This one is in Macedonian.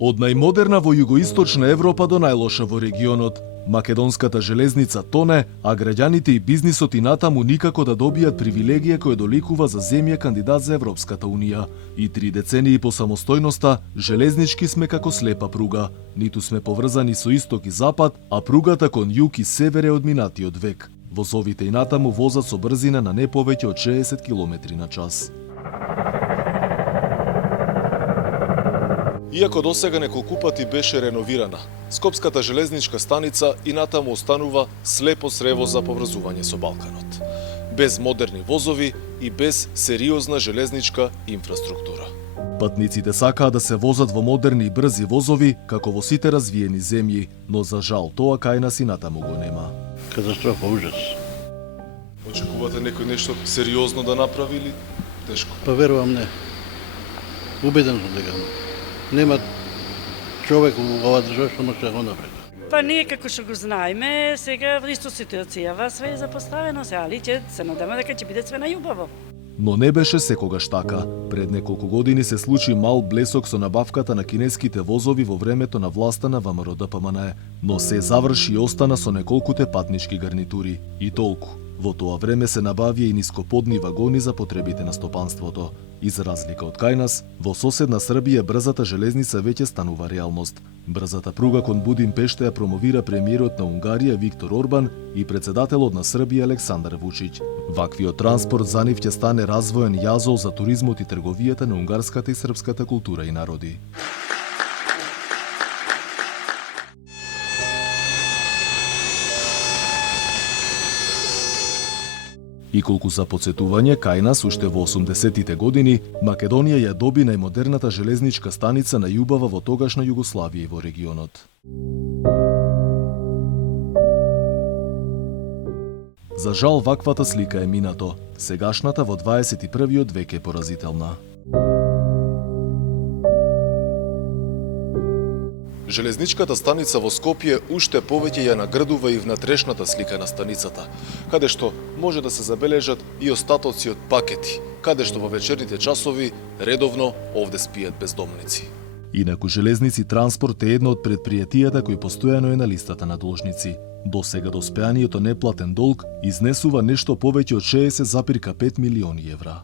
Од најмодерна во југоисточна Европа до најлоша во регионот, македонската железница тоне, а граѓаните и бизнисот и натаму никако да добијат привилегија која доликува за земја кандидат за Европската Унија. И 3 децении по самостојноста, железнички сме како слепа пруга. Ниту сме поврзани со исток и запад, а пругата кон југ и север е од минатиот век. Возовите и натаму возат со брзина на не повеќе од 60 км на час. Иако досега неколку пати беше реновирана, Скопската железничка станица и натаму останува слепо срево за поврзување со Балканот. Без модерни возови и без сериозна железничка инфраструктура. Патниците сакаат да се возат во модерни и брзи возови, како во сите развиени земји, но за жал тоа кај нас и натаму го нема. Катастрофа, ужас. Очекувате некој нешто сериозно да направи или тешко? Па верувам не. Убеден сум дека нема човек во оваа држава што може да го направи. Па ние како што го знаеме, сега исто ситуацијава све е запоставено се, али ќе се надеваме дека ќе биде све најубаво. Но не беше секогаш така. Пред неколку години се случи мал блесок со набавката на кинеските возови во времето на власта на ВМРО ДПМН, но се заврши и остана со неколкуте патнички гарнитури. И толку. Во тоа време се набавија и нископодни вагони за потребите на стопанството. И за разлика од кај нас, во соседна Србија брзата железница веќе станува реалност. Брзата пруга кон Будимпешта ја промовира премиерот на Унгарија Виктор Орбан и председателот на Србија Александар Вучиќ. Ваквиот транспорт за нив ќе стане развоен јазол за туризмот и трговијата на унгарската и српската култура и народи. И колку за подсетување, кај нас уште во 80-тите години, Македонија ја доби најмодерната железничка станица на љубава во тогашна Југославија и во регионот. За жал, ваквата слика е минато. Сегашната во 21-виот век е поразителна. Железничката станица во Скопје уште повеќе ја наградува и внатрешната слика на станицата, каде што може да се забележат и остатоци од пакети, каде што во вечерните часови редовно овде спијат бездомници. Инаку железници транспорт е едно од предпријатијата кои постојано е на листата на должници. До сега доспеанието неплатен долг изнесува нешто повеќе од 60,5 милиони евра.